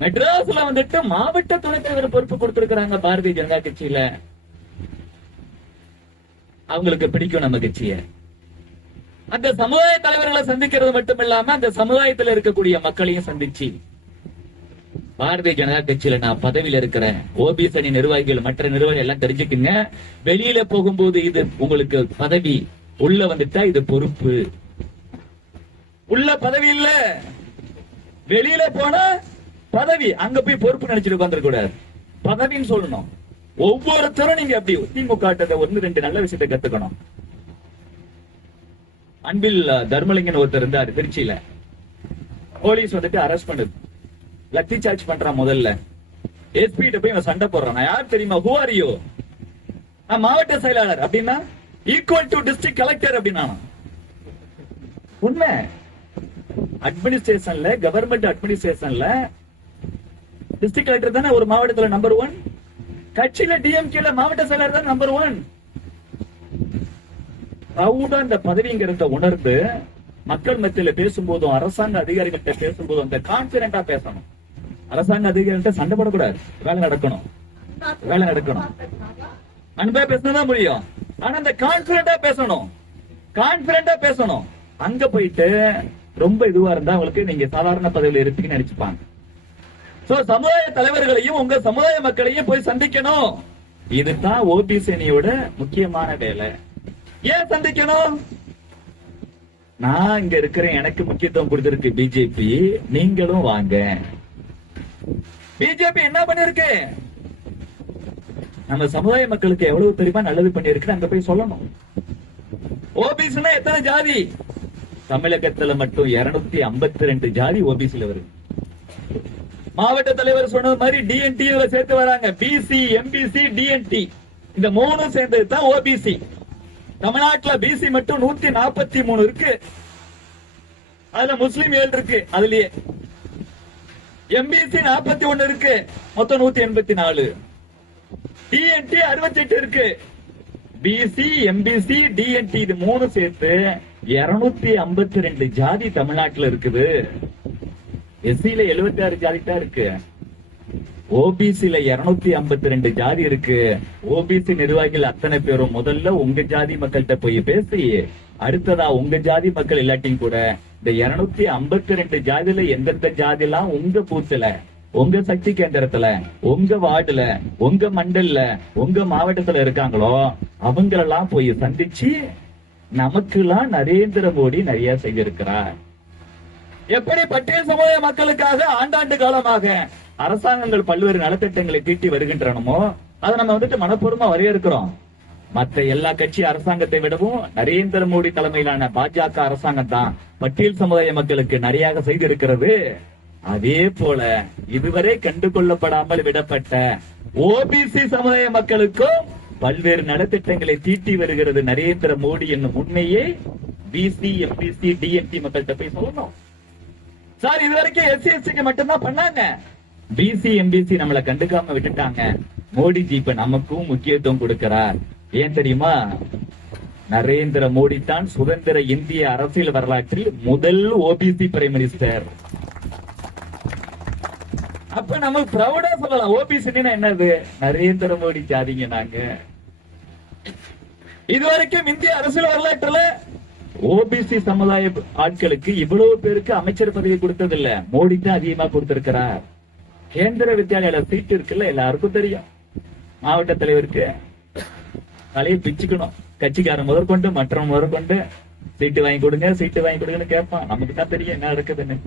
மெட்ராஸ்ல வந்துட்டு மாவட்ட துணைத் தலைவர் பொறுப்பு கொடுத்திருக்கிறாங்க பாரதிய ஜனதா கட்சியில, அவங்களுக்கு பிடிக்கும் நம்ம கட்சிய. அந்த சமுதாய தலைவர்களை சந்திக்கிறது மட்டும் இல்லாம அந்த சமுதாயத்தில் இருக்கக்கூடிய மக்களையும் சந்திச்சு, பாரதிய ஜனதா கட்சியில நான் பதவியில இருக்கிறேன், ஓபிஎஸ் அணி நிர்வாகிகள் மற்ற நிர்வாகிகள் எல்லாம் தெரிஞ்சுக்குங்க, வெளியில போகும்போது இது உங்களுக்கு பதவி, உள்ள வந்துட்டா இது பொறுப்பு. உள்ள பதவி இல்ல, வெளியில போனா பதவி, அங்க போய் பொறுப்பு நினைச்சிட்டு உட்கார்ந்து கூடாது, பதவின்னு சொல்லணும். ஒவ்வொருத்தரும் நீங்க அப்படி திமுக ஒன்னு ரெண்டு நல்ல விஷயத்தை கத்துக்கணும். அன்பில் தர்மலிங்கன் ஒருத்தர் இருந்தார் திருச்சியில, போலீஸ் வந்துட்டு அரெஸ்ட் பண்ணுது, லத்தி சார்ஜ் பண்றான். முதல்ல எஸ்பி கிட்ட போய் சண்டை போடுறான். நான் யார் தெரியுமா? Who are you? நான் மாவட்ட செயலாளர். அப்படின்னா ஈக்குவல் டு டிஸ்ட்ரிக்ட் கலெக்டர் அப்படின்னா உண்மை. அட்மினிஸ்ட்ரேஷன்ல, கவர்மெண்ட் அட்மினிஸ்ட்ரேஷன்ல டிஸ்ட்ரிக்ட் கலெக்டர் தானே ஒரு மாவட்டத்துல நம்பர் 1. கட்சியில டிஎம்கேல மாவட்ட செயலாளர் தான் நம்பர் 1. பிரௌடா இந்த பதவிங்கிறத உணர்ந்து மக்கள் மத்தியில பேசும்போதும் அரசாங்க அதிகாரிகிட்ட பேசும்போதும் அந்த கான்பிடண்டா பேசணும். அரசாங்க அதிகாரிகிட்ட சண்டை போடக்கூடாது, வேலை நடக்கணும், வேலை நடக்கணும். அன்பா பேசினதான் முடியும். ஆனா அந்த கான்பிடண்டா பேசணும், கான்பிடண்டா பேசணும். அங்க போயிட்டு ரொம்ப இதுவா இருந்தா அவங்களுக்கு நீங்க சாதாரண பதவியில இருப்பீங்கன்னு நினைச்சுப்பாங்க. சமுதாய தலைவர்களையும் உங்க சமுதாய மக்களையும் போய் சந்திக்கணும். இதுதான் ஓபிசி அணியோட முக்கியமான வேலை. ஏன் சந்திக்கணும்? நான் இங்க இருக்கிறேன், எனக்கு முக்கியத்துவம் கொடுத்திருக்கு பிஜேபி, நீங்களும் வாங்க. பிஜேபி என்ன பண்ணிருக்கு? நம்ம சமுதாய மக்களுக்கு எவ்வளவு தெரியுமா நல்லது பண்ணிருக்கு, அங்க போய் சொல்லணும். ஓபிசினா எத்தனை ஜாதி? தமிழகத்துல மட்டும் 252 ஜாதி ஓபிசில வருது. மாவட்ட தலைவர் சொன்னது மாதிரி டிஎன்டி சேர்த்து வராங்க. பிசி, எம்பிசி, டிஎன்டி இந்த 3 சேர்ந்தது தான் ஓபிசி. தமிழ்நாட்டுல பிசி மட்டும் 143 இருக்கு, அதுல முஸ்லிம் 7 இருக்கு, அதுலயே எம்பிசி 41 இருக்கு, மொத்தம் 184. டிஎன்டி 68 இருக்கு. பிசி, எம்பிசி, டிஎன்டி இது 3 சேர்த்து 252 ஜாதி தமிழ்நாட்டுல இருக்குது. எஸ்சில 76 ஜாதி தான் இருக்கு, ஓபிசில 252 ஜாதி இருக்கு. ஓபிசி நிர்வாகிகள் அத்தனை பேரும் முதல்ல உங்க ஜாதி மக்கள்கிட்ட போய் பேசி, அடுத்ததா உங்க ஜாதி மக்கள் இல்லாட்டியும் கூட இந்த 252 ஜாதியில எந்தெந்த ஜாதி எல்லாம் உங்க பூத்துல, உங்க சக்தி கேந்திரத்துல, உங்க வார்டுல, உங்க மண்டல்ல, உங்க மாவட்டத்துல இருக்காங்களோ அவங்களெல்லாம் போய் சந்திச்சு நமக்கெல்லாம் நரேந்திர மோடி நிறைய செய்திருக்கிறார். எப்படி பட்டியல் சமுதாய மக்களுக்காக ஆண்டாண்டு காலமாக அரசாங்கங்கள் பல்வேறு நலத்திட்டங்களை தீட்டி வருகின்றனமோ அதை நம்ம வந்துட்டு மனப்பூர்வமா வரையறுக்கிறோம். மற்ற எல்லா கட்சி அரசாங்கத்தை விடவும் நரேந்திர மோடி தலைமையிலான பாஜக அரசாங்கம் தான் பட்டியல் சமுதாய மக்களுக்கு நிறைய செய்திருக்கிறது. அதே போல இதுவரை கண்டு கொள்ளப்படாமல் விடப்பட்ட ஓபிசி சமுதாய மக்களுக்கும் பல்வேறு நலத்திட்டங்களை தீட்டி வருகிறது நரேந்திர மோடி என்னும் உண்மையே பிசி, எம்பிசி, டிஎன்டி மக்கள்கிட்ட போய் சொல்லணும். சார் இதுவரைக்கும் எஸ்சி எஸ்டிக்கு மட்டும்தான் பண்ணாங்க, பிசி எம்பிசி நம்மளை கண்டுக்காம விட்டுட்டாங்க. மோடிஜி இப்ப நமக்கும் முக்கியத்துவம் கொடுக்கிறார். ஏன் தெரியுமா? நரேந்திர மோடி தான் சுதந்திர இந்திய அரசியல் வரலாற்றில் முதல் ஓபிசி பிரைம் மினிஸ்டர். அப்ப நம்ம பிரௌடா சொல்லலாம், ஓபிசி என்னது? நரேந்திர மோடி ஜாதிங்க நாங்க. இதுவரைக்கும் இந்திய அரசியல் வரலாற்றுல ஓபிசி சமுதாய ஆட்களுக்கு இவ்வளவு பேருக்கு அமைச்சர் பதவி கொடுத்ததில்ல, மோடி தான் அதிகமா கொடுத்திருக்கிறார். கேந்திர வித்யாலயில சீட் இருக்குல்ல, எல்லாருக்கும் தெரியும். மாவட்ட தலைவருக்கு தலையை பிச்சுக்கணும், கட்சிக்காரன் முதற்கொண்டு மற்றவங்க முதற்கொண்டு சீட்டு வாங்கி கொடுங்க, சீட்டு வாங்கி கொடுங்கன்னு கேட்பான். நமக்கு தான் தெரியும் என்ன நடக்குதுன்னு.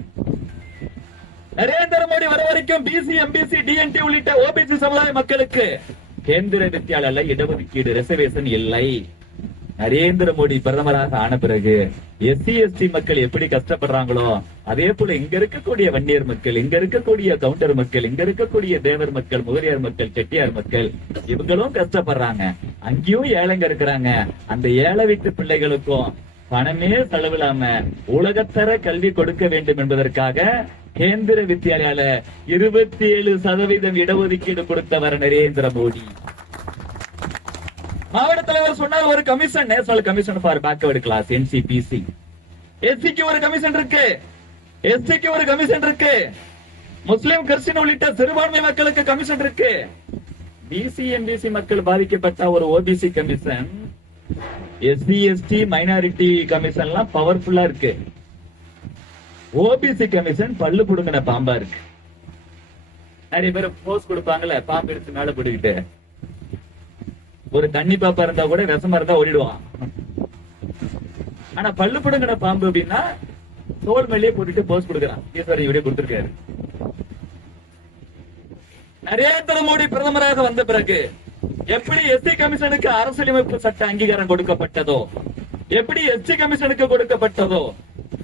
நரேந்திர மோடி வர வரைக்கும் பிசி, எம்பிசி, டிஎன்டி உள்ளிட்ட ஓபிசி சமுதாய மக்களுக்கு கேந்திர வித்யாலயில இடஒதுக்கீடு ரிசர்வேஷன் இல்லை. நரேந்திர மோடி பிரதமராக ஆன பிறகு எஸ்சி எஸ்டி மக்கள் எப்படி கஷ்டப்படுறாங்களோ அதே போல இங்க இருக்கக்கூடிய வன்னியர் மக்கள், இங்க இருக்கக்கூடிய கவுண்டர் மக்கள், இங்க இருக்கக்கூடிய தேவர் மக்கள், முதலியார் மக்கள், செட்டியார் மக்கள் இவங்களும் கஷ்டப்படுறாங்க. அங்கேயும் ஏழைங்க இருக்கிறாங்க. அந்த ஏழை வீட்டு பிள்ளைகளுக்கும் பணமே செலவில்லாம உலகத்தர கல்வி கொடுக்க வேண்டும் என்பதற்காக கேந்திர வித்யாலயால 27% இடஒதுக்கீடு கொடுத்தவர் நரேந்திர மோடி. மாவட்ட தலைவர் சொன்னார் ஒரு commission, national commission for backward class, NCPC. எஸ்சிக்கு ஒரு கமிஷன் இருக்கு, எஸ்டிக்கு ஒரு கமிஷன் இருக்கு, முஸ்லிம் கிறிஸ்டின் உள்ளிட்ட சிறுபான்மை மக்களுக்கு கமிஷன் இருக்கு. பிசி எம்பிசி மக்கள் பாதிக்கப்பட்ட ஒரு OBC commission, SC ST minority commission எல்லாம் பவர்ஃபுல்லா இருக்கு. ஓபிசி கமிஷன் பல்லு புடுங்கின பாம்பா இருக்கு. நிறைய பேர் போஸ் கொடுப்பாங்கல்ல, பாம்பு எடுத்து மேல போட்டுக்கிட்டு. ஒரு தண்ணி பாப்பா இருந்தா கூட விஷமா இருந்தா ஓடிடுவான். ஆனா பல்லு புடுங்கின பாம்பு அப்படின்னா தோல் மேலேயே போட்டுட்டு போஸ் கொடுக்குறான். ஈஸ்வரன் வீடியோ கொடுத்திருக்காரு. நரேந்திர மோடி பிரதமராக வந்த பிறகு எப்படி எஸ்சி கமிஷனுக்கு அரசியலமைப்பு சட்ட அங்கீகாரம் கொடுக்கப்பட்டதோ, எப்படி எஸ்சி கமிஷனுக்கு கொடுக்கப்பட்டதோ,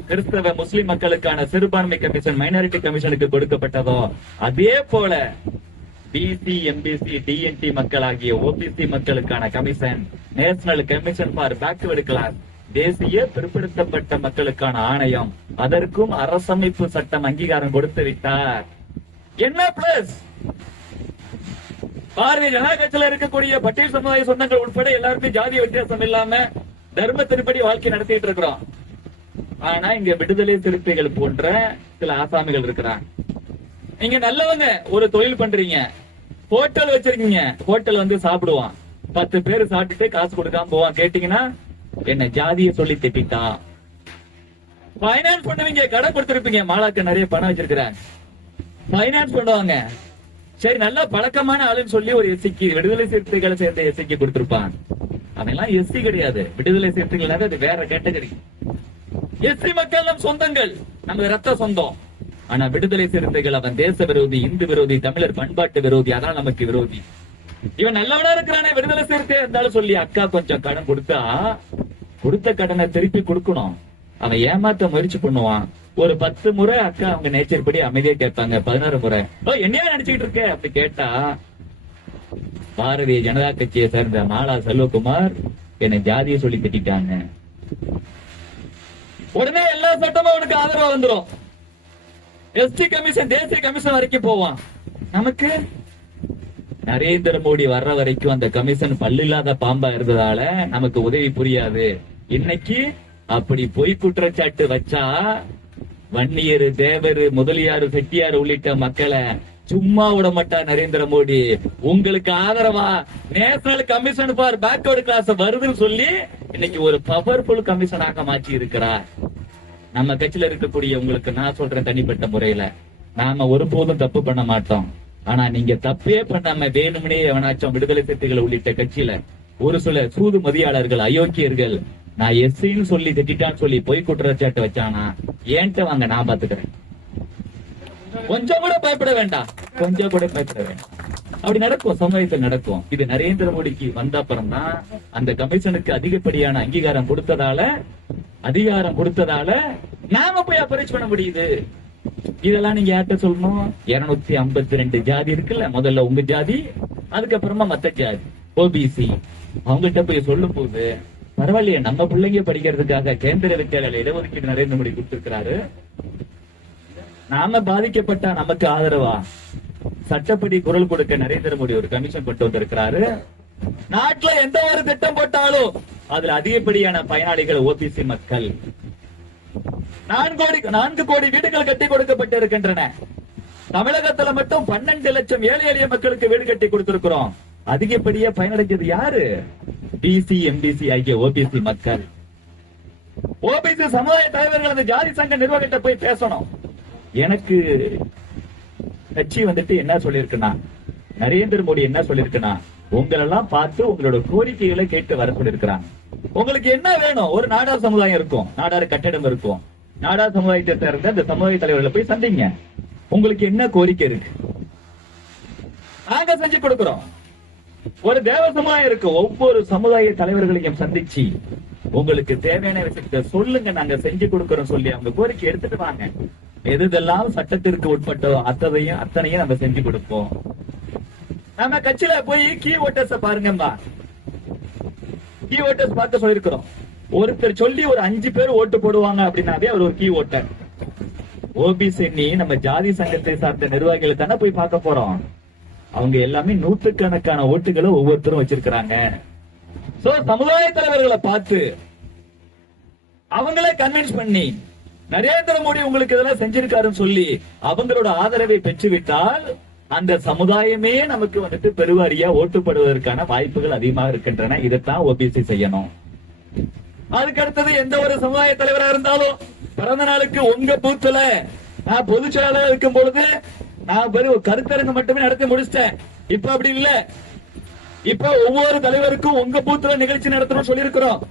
கிறிஸ்தவ முஸ்லிம் மக்களுக்கான சிறுபான்மை கமிஷன், மைனாரிட்டி கமிஷனுக்கு கொடுக்கப்பட்டதோ, அதே போல பிசி எம்பிசி டிஎன்டி மக்கள் ஆகிய ஓபிசி மக்களுக்கான commission, national commission for backward class, தேசிய பிற்படுத்தப்பட்ட மக்களுக்கான ஆணையம், அதற்கும் அரசமைப்பு சட்டம் அங்கீகாரம் கொடுத்து விட்டார். என்ன பிளஸ்? பாரதிய ஜனதா கட்சியில் இருக்கக்கூடிய பட்டியல் சமுதாய சொந்தங்கள் உட்பட எல்லாருக்கும் ஜாதி வித்தியாசம் இல்லாம தர்மத்தின்படி வாழ்க்கை நடத்திட்டு இருக்கிறோம். ஆனா இங்க விடுதலை சிறுத்தைகள் போன்ற சில ஆசாமிகள் இருக்கிறாங்க. நீங்க நல்லவங்க, ஒரு தொழில் பண்றீங்க, ஹோட்டல் வச்சிருக்கீங்க, ஹோட்டல் வந்து சாப்பிடுவான், 10 பேர் சாப்பிட்டுட்டு காசு கொடுக்காம போவான். கேட்டீங்கன்னா என்ன ஜாதியை சொல்லி திட்டான். பைனான்ஸ் பண்ணுவீங்க, கடை கொடுத்திருப்பீங்க, மாலாக்கு நிறைய பணம் வச்சிருக்கிறாங்க, பைனான்ஸ் பண்ணுவாங்க. சரி, நல்ல பழக்கமான ஆளுன்னு சொல்லி ஒரு எஸ்சிக்கு, விடுதலை சிறுத்தைகளை சேர்ந்த எஸ்சிக்கு கொடுத்திருப்பான். அதெல்லாம் எஸ்சி கிடையாது, விடுதலை சிறுத்தைகளாக அது வேற கேட்டகரி. எஸ்சி மக்கள் நம் சொந்தங்கள், நம்ம ரத்த சொந்தம். ஆனா விடுதலை சிறுத்தைகள் அவன் தேச விரோதி, இந்து விரோதி, தமிழர் பண்பாட்டு விரோதி, அதான் நமக்கு விரோதி. இவன் நல்லவனா இருக்கிறானே விடுதலை சிறுத்தை இருந்தாலும் சொல்லி அக்கா கொஞ்சம் கடன் கொடுத்தா கொடுத்த கடனை திருப்பி கொடுக்கணும். அவன் ஏமாத்த முயற்சி பண்ணுவான். ஒரு 10 முறை அக்கா அவங்க நேச்சர் படி அமைதியா கேட்பாங்க. 16 முறை என்னையா நினைச்சுக்கிட்டு இருக்க அப்படி கேட்டா, பாரதிய ஜனதா கட்சியை சேர்ந்த மாலா செல்வகுமார் என்னை ஜாதியை சொல்லி திட்டாங்க. உடனே எல்லா சட்டமும் அவனுக்கு ஆதரவா வந்துடும். எஸ்டி கமிஷன், தேசிய கமிஷன் வரைக்கும் போவான். நமக்கு நரேந்திர மோடி வர்ற வரைக்கும் அந்த கமிஷன் பல்லில்லாத பாம்பா இருந்ததால நமக்கு உதவி புரியாது. இன்னைக்கு அப்படி பொய் குற்றச்சாட்டு வச்சா வன்னியர், தேவர், முதலியார், செட்டியார் உள்ளிட்ட மக்களை சும்மா விட மாட்டார் நரேந்திர மோடி. உங்களுக்கு ஆதரவா national commission for backward class வருதுன்னு சொல்லி இன்னைக்கு ஒரு பவர்ஃபுல் கமிஷனாக மாற்றி இருக்கிறார். நம்ம கட்சியில இருக்கக்கூடிய உங்களுக்கு நான் சொல்றேன், தனிப்பட்ட முறையில நாம ஒருபோதும் தப்பு பண்ண மாட்டோம். ஆனா நீங்க தப்பே பண்ணாம வேணும்னே எவனாச்சும் விடுதலை சிறுத்தைகள் உள்ளிட்ட கட்சியில ஒரு சில சூது மதியாளர்கள், அயோக்கியர்கள், நான் எஸ்சின்னு சொல்லி திட்டான்னு சொல்லி பொய் குற்றச்சாட்டு வச்சானா ஏன்ட்ட வாங்க, நான் பாத்துக்கிறேன். கொஞ்சம் கூட பயப்பட வேண்டாம், கொஞ்சம் கூட பயப்பட வேண்டாம். அப்படி நடக்கும், சமுதாயத்தில் நடக்கும். இது நரேந்திர மோடிக்கு வந்த அப்புறம் தான் அந்த கமிஷனுக்கு அதிகப்படியான அங்கீகாரம் கொடுத்ததால நாம போய் அப்ரோச் பண்ண முடியுது. இதெல்லாம் நீங்க யார்கிட்ட சொல்லணும்? 252 ஜாதி இருக்குல்ல, முதல்ல உங்க ஜாதி, அதுக்கப்புறமா மத்த ஜாதி ஓபிசி, அவங்ககிட்ட போய் சொல்லும் போது பரவாயில்லையே, நம்ம பிள்ளைங்க படிக்கிறதுக்காக கேந்திர வித்யாலயில இடஒதுக்கீடு நரேந்திர மோடி கொடுத்திருக்கிறாரு. நாம பாதிக்கப்பட்டா நமக்கு ஆதரவா சட்டப்படி குரல் கொடுக்க நரேந்திர மோடி ஒரு கமிஷன் கொண்டு வந்திருக்கிறாரு. நாட்டுல எந்த ஒரு திட்டம் போட்டாலும் அதுல அதிகப்படியான பயனாளிகள் ஓபிசி மக்கள். 4 கோடி வீடுகள் கட்டி கொடுக்கப்பட்டு இருக்கின்றன. தமிழகத்துல மட்டும் 12 லட்சம் ஏழை எளிய மக்களுக்கு வீடு கட்டி கொடுத்திருக்கிறோம். அதிகப்படியா பயனடைஞ்சது யாரு? பிசி எம்பிசி ஆகிய ஓபிசி மக்கள். ஓபிசி சமுதாய தலைவர்கள் அந்த ஜாதி சங்க நிர்வாகிட்ட போய் பேசணும். எனக்கு கட்சி வந்துட்டு என்ன சொல்லிருக்குன்னா, நரேந்திர மோடி என்ன சொல்லிருக்குன்னா, உங்களெல்லாம் பார்த்து உங்களோட கோரிக்கைகளை கேட்டு வர சொல்லிருக்கிறாங்க. உங்களுக்கு என்ன வேணும்? ஒரு நாடார் சமுதாயம் இருக்கும், நாடார் கட்டிடம் இருக்கும். நாடார் சமுதாயத்தை சேர்ந்த அந்த சமுதாய தலைவர்களை போய் சந்திங்க. உங்களுக்கு என்ன கோரிக்கை இருக்கு, நாங்க செஞ்சு கொடுக்கிறோம். ஒரு தேவ சமுதாயம் இருக்கு, ஒவ்வொரு சமுதாய தலைவர்களையும் சந்திச்சு உங்களுக்கு தேவையான விஷயத்தை சொல்லுங்க, நாங்க செஞ்சு கொடுக்கிறோம் சொல்லி அவங்க கோரிக்கை எடுத்துட்டு வாங்க. எதெல்லாம் சட்டத்திற்கு உட்பட்டோ அத்தனையும் நம்ம செஞ்சு கொடுப்போம். நம்ம கட்சியில போய் கீ ஓட்டர்ஸ் பாருங்கம்மா, கீ ஓட்டர்ஸ் பார்க்க சொல்லிருக்கிறோம். ஒருத்தர் சொல்லி ஒரு 5 பேர் ஓட்டு போடுவாங்க அப்படின்னாவே அவர் ஒரு கீ ஓட்டர். ஓபிசி நம்ம ஜாதி சங்கத்தை சார்ந்த நிர்வாகிகளை தானே போய் பார்க்க போறோம். அவங்க எல்லாமே 100கணக்கான ஓட்டுகளை ஒவ்வொருத்தரும் வச்சிருக்கிறாங்க. சமுதாய தலைவர்களை பார்த்து அவங்களே கன்வின்ஸ் பண்ணி நரேந்திர மோடி உங்களுக்கு இதெல்லாம் செஞ்சிருக்காருன்னு சொல்லி அவங்களோட ஆதரவை பெற்றுவிட்டால் அந்த சமுதாயமே நமக்கு வந்துட்டு பெருவாரியா ஓட்டுப்படுவதற்கான வாய்ப்புகள் அதிகமாக இருக்கின்றன. இதைத்தான் ஓபிசி செய்யணும். அதுக்கு அடுத்தது எந்த ஒரு சமுதாய தலைவராக இருந்தாலும் பிறந்த நாளுக்கு உங்க பூத்துல நான் பொதுச் செயலாளர் இருக்கும் பொழுது நான் கருத்தரங்கு மட்டுமே நடத்தி முடிச்சிட்டேன். இப்ப அப்படி இல்ல. இப்ப ஒவ்வொரு தலைவருக்கும் உங்க பூத்துல நிகழ்ச்சி நடத்தணும் சொல்லி இருக்கிறோம்.